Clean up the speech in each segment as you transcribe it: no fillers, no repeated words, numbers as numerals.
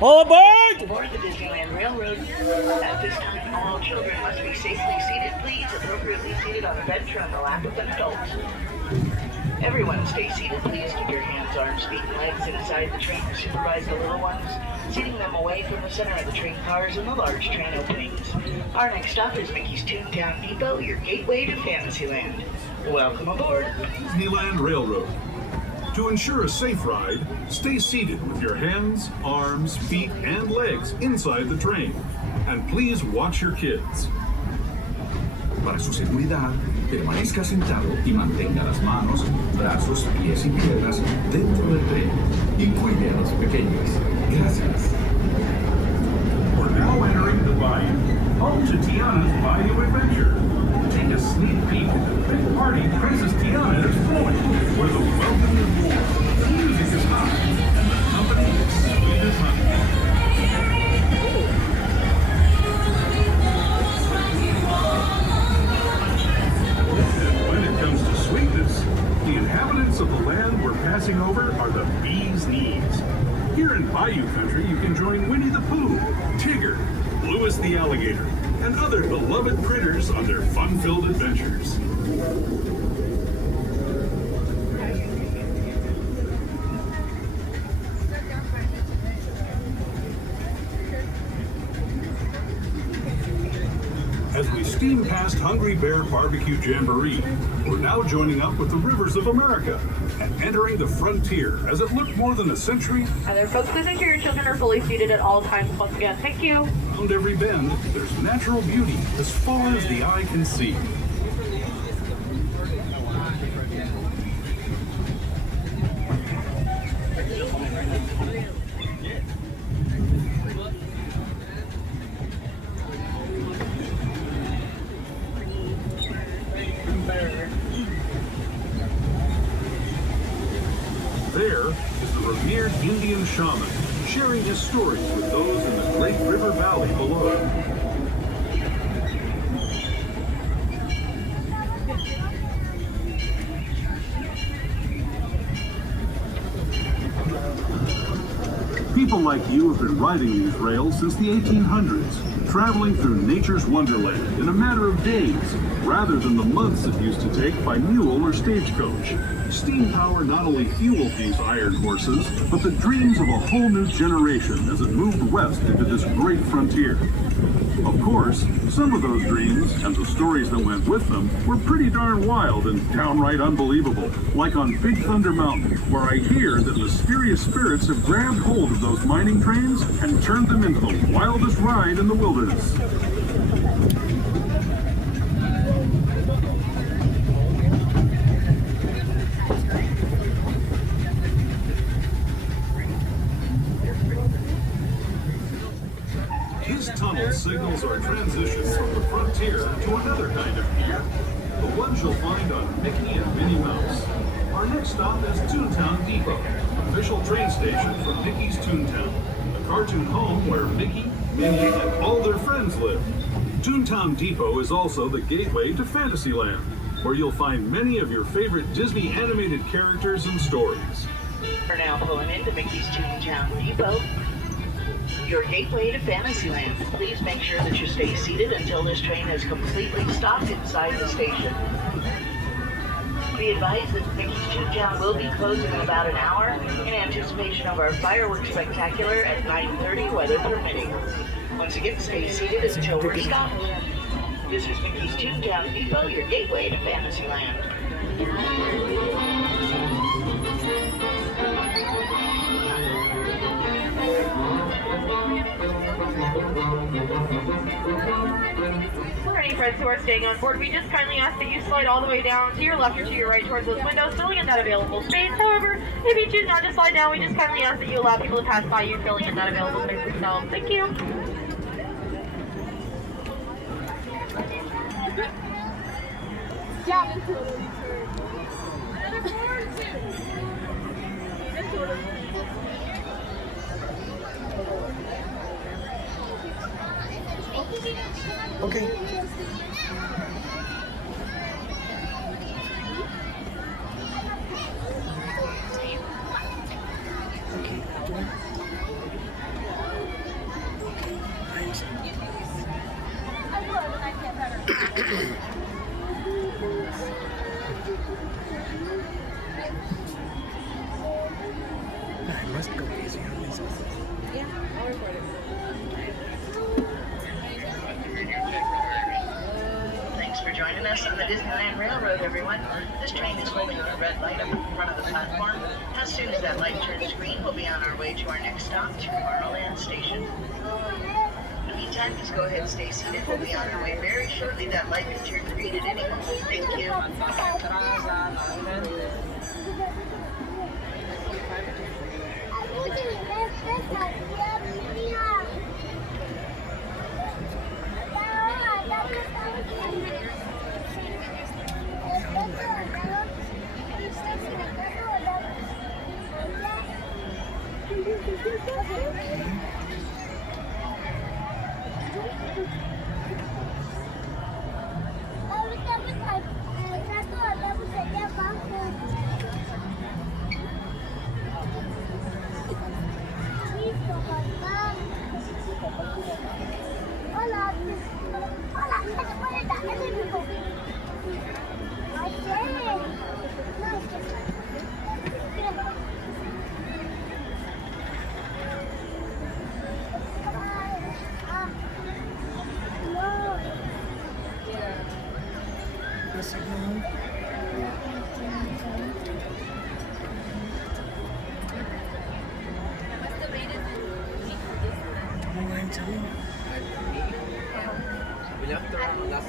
All aboard! Aboard the Disneyland Railroad. At this time, all children must be safely seated, please, appropriately seated on a bench or on the lap of an adult. Everyone stay seated, please. Keep your hands, arms, feet, and legs inside the train to supervise the little ones, seating them away from the center of the train cars and the large train openings. Our next stop is Mickey's Toontown Depot, your gateway to Fantasyland. Welcome aboard. Disneyland Railroad. To ensure a safe ride, stay seated with your hands, arms, feet, and legs inside the train. And please watch your kids. Para su seguridad, permanezca sentado y mantenga las manos, brazos, pies y piernas dentro del tren y cuide a los pequeños. Gracias. We're now entering the Bayou, home to Tiana's Bayou Adventure. Take a sneak peek at the big party Princess Tiana is throwing, where the welcome is warm, the music is hot, and the company is sweet as honey. And when it comes to sweetness, the inhabitants of the land we're passing over are the bee's knees. Here in Bayou Country, you can join Winnie the Pooh, Tigger, Louis the Alligator, and other beloved critters on their fun-filled adventures. As we steam past Hungry Bear Barbecue Jamboree, we're now joining up with the Rivers of America and entering the frontier as it looked more than a century. Hi there, folks. Please make sure your children are fully seated at all times. Once again, thank you. Around every bend, there's natural beauty as far as the eye can see. There is the revered Indian shaman, sharing his stories with those in the great river valley below. People like you have been riding these rails since the 1800s, traveling through nature's wonderland in a matter of days, rather than the months it used to take by mule or stagecoach. Steam power not only fueled these iron horses, but the dreams of a whole new generation as it moved west into this great frontier. Of course, some of those dreams, and the stories that went with them, were pretty darn wild and downright unbelievable, like on Big Thunder Mountain, where I hear that mysterious spirits have grabbed hold of those mining trains and turned them into the wildest ride in the wilderness. This tunnel signals our transition from the frontier to another kind of pier, the ones you'll find on Mickey and Minnie Mouse. Our next stop is Toontown Depot, official train station for Mickey's Toontown, a cartoon home where Mickey, Minnie, and all their friends live. Toontown Depot is also the gateway to Fantasyland, where you'll find many of your favorite Disney animated characters and stories. We're now pulling into Mickey's Toontown Depot, your gateway to Fantasyland. Please make sure that you stay seated until this train has completely stopped inside the station. Be advised that Mickey's Toontown will be closing in about an hour in anticipation of our fireworks spectacular at 9:30, weather permitting. Once again, stay seated until we're stopped. This is Mickey's Toontown Depot, your gateway to Fantasyland. For any friends who are staying on board, we just kindly ask that you slide all the way down to your left or to your right towards those windows, filling in that available space. However, if you choose not to slide down, we just kindly ask that you allow people to pass by you, filling in that available space themselves. Thank you. Okay. I must go easy on these. Thanks for joining us on the Disneyland Railroad, everyone. This train is holding a red light up in front of the platform. As soon as that light turns green, we'll be on our way to our next stop, Tomorrowland Station. In the meantime, just go ahead and stay seated. We'll be on our way very shortly. That light can turn green at any moment. Thank you.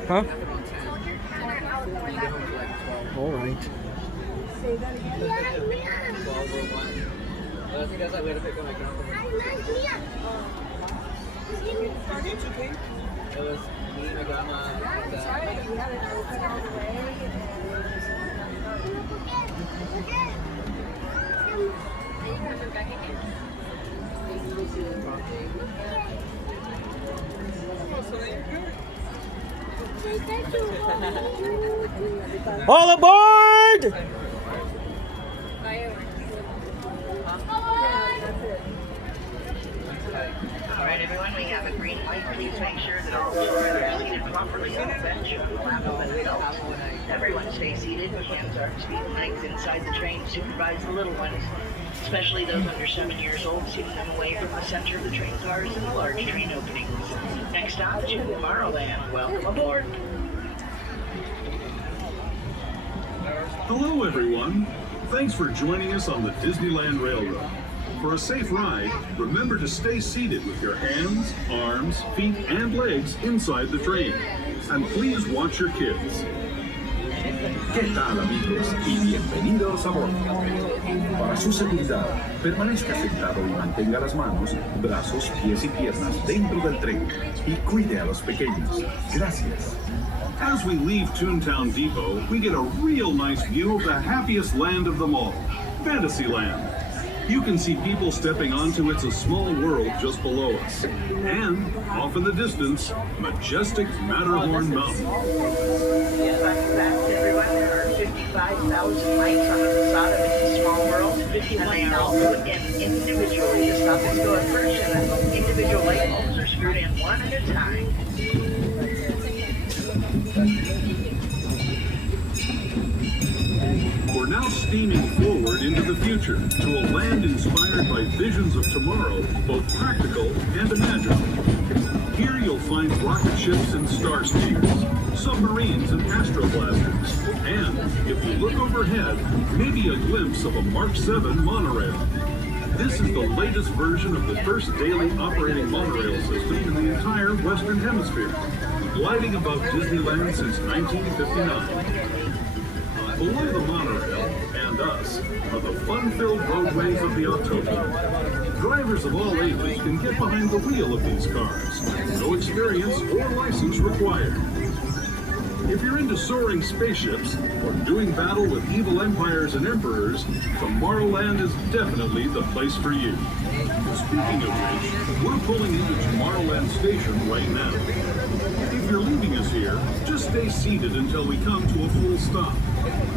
Huh? All right. It was me, my grandma, and You had it open all the way. Are you coming back again? All aboard! All right, everyone, we have a green light. Please make sure that all children are seated properly on the bench on the lap of an adult. Everyone stay seated. Hands, arms, feet, and legs inside the train. Supervise the little ones, especially those under 7 years old, seating them away from the center of the train cars and the large train openings. Next stop, Tomorrowland. Welcome aboard. Hello, everyone. Thanks for joining us on the Disneyland Railroad. For a safe ride, remember to stay seated with your hands, arms, feet, and legs inside the train. And please watch your kids. ¿Qué tal, amigos? Y bienvenidos a bordo. Para su seguridad, permanezca sentado y mantenga las manos, brazos, pies y piernas dentro del tren. Y cuide a los pequeños. Gracias. As we leave Toontown Depot, we get a real nice view of the happiest land of them all, Fantasyland. You can see people stepping onto It's a Small World just below us. And, off in the distance, majestic Matterhorn Mountain. Fun fact, everyone, there are 55,000 lights on the facade of It's a Small World, and they are all put in individually. The stop and go at first, and the individual light bulbs are screwed in one at a time. We're now steaming forward into the future to a land inspired by visions of tomorrow, both practical and imaginable. Here you'll find rocket ships and star speeders, submarines and astroblasters, and, if you look overhead, maybe a glimpse of a Mark 7 monorail. This is the latest version of the first daily operating monorail system in the entire Western Hemisphere, gliding above Disneyland since 1959. Below the monorail, and us, are the fun-filled roadways of the Autobahn. Drivers of all ages can get behind the wheel of these cars. No experience or license required. If you're into soaring spaceships or doing battle with evil empires and emperors, Tomorrowland is definitely the place for you. Speaking of which, we're pulling into Tomorrowland Station right now. If you're leaving us here, just stay seated until we come to a full stop.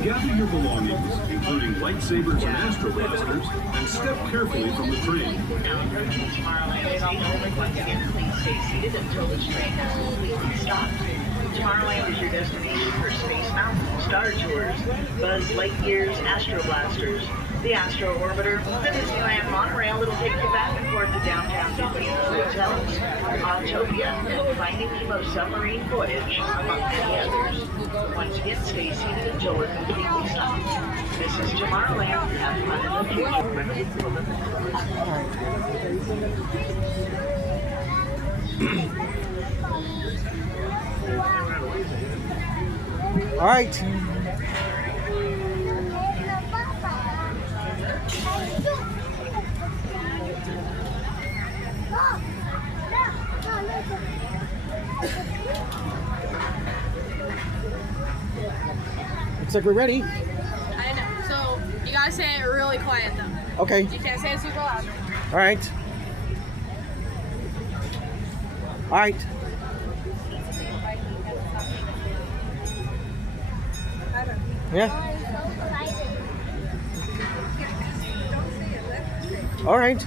Gather your belongings, including lightsabers and astro blasters, and step carefully from the train. Now approaching Tomorrowland Station, once again, please stay seated until this train has completely stopped. Tomorrowland is your destination for Space Mountain, Star Tours, Buzz Lightyear's Astro Blasters, the Astro Orbiter, the Disneyland Monorail that'll take you back and forth to downtown Disney's hotels, Autopia, and Finding Nemo's Submarine Voyage, among many others. Once again, stay seated until we're completely stopped. This is Tomorrowland. Have fun in the future. All right. Looks like we're ready. I know. So you gotta say it really quiet though. Okay. You can't say it super loud. All right. All right. Yeah. All right.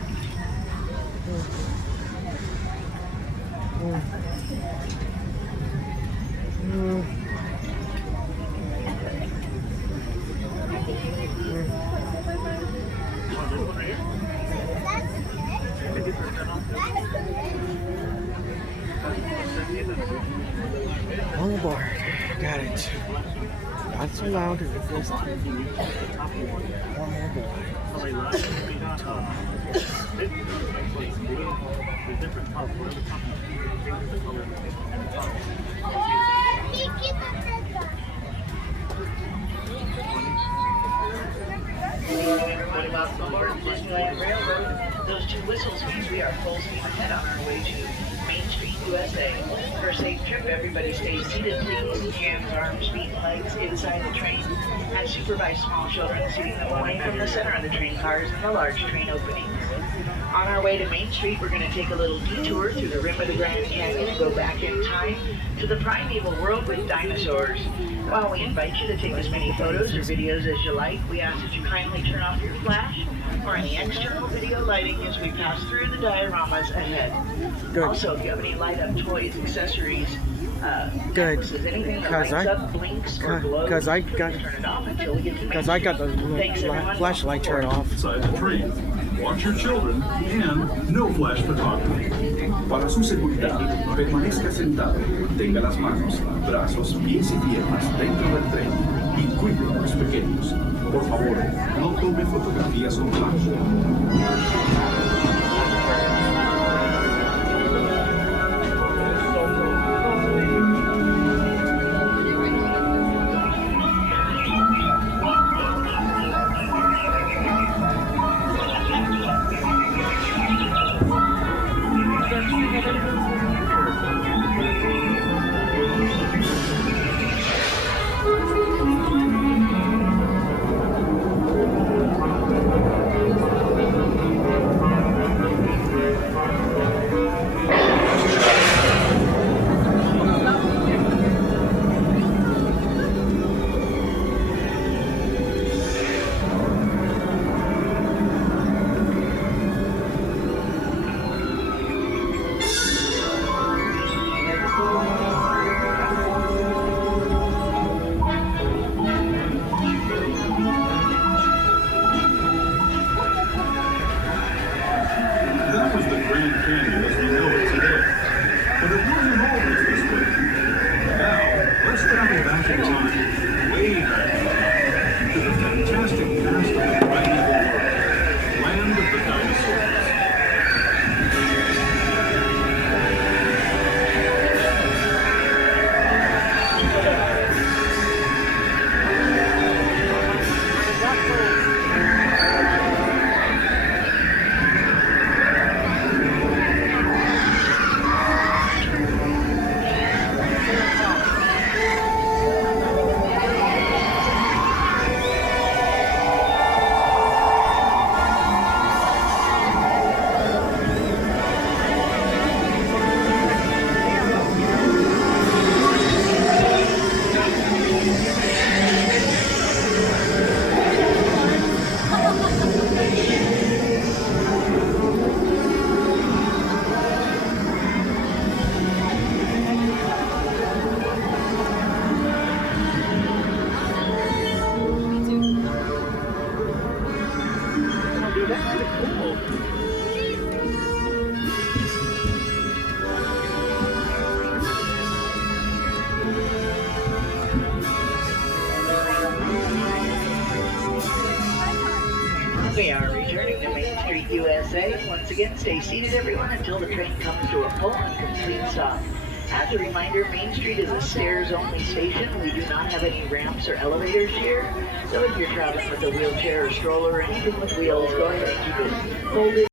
On board. Got it. Not so loud as the first TV. One more boy. Everybody welcome aboard Disneyland Railroad. Those two whistles means we are full steam ahead on our way to Main Street, USA. For a safe trip, everybody stay seated, please. Hands, arms, feet, and legs inside the train. And supervise small children, seating them away from the center of the train cars and the large train openings. On our way to Main Street, we're going to take a little detour through the rim of the Grand Canyon and go back in time to the primeval world with dinosaurs. While we invite you to take as many photos or videos as you like, we ask that you kindly turn off your flash or any external video lighting as we pass through the dioramas ahead. Good. Also, if you have any light-up toys, accessories, Good. necklaces, anything that Cause lights I- up, blinks, or glows, Cause I please got- turn it off until we get to Main Because I got the Street. Thanks, everyone. flashlight turned off. Inside the train. Watch your children and no flash photography. Para su seguridad, permanezca sentado, tenga las manos, brazos, pies y piernas dentro del tren y cuide a los pequeños. Por favor, no tome fotografías con flash. That was the Grand Canyon as we know it today. But it wasn't always this way. Now, let's travel back in time, way back in time, to the fantastic past of the primeval world, land of the dinosaurs. USA. Once again, stay seated, everyone, until the train comes to a full and complete stop. As a reminder, Main Street is a stairs-only station. We do not have any ramps or elevators here. So if you're traveling with a wheelchair or stroller or anything with wheels, go ahead and keep it folded.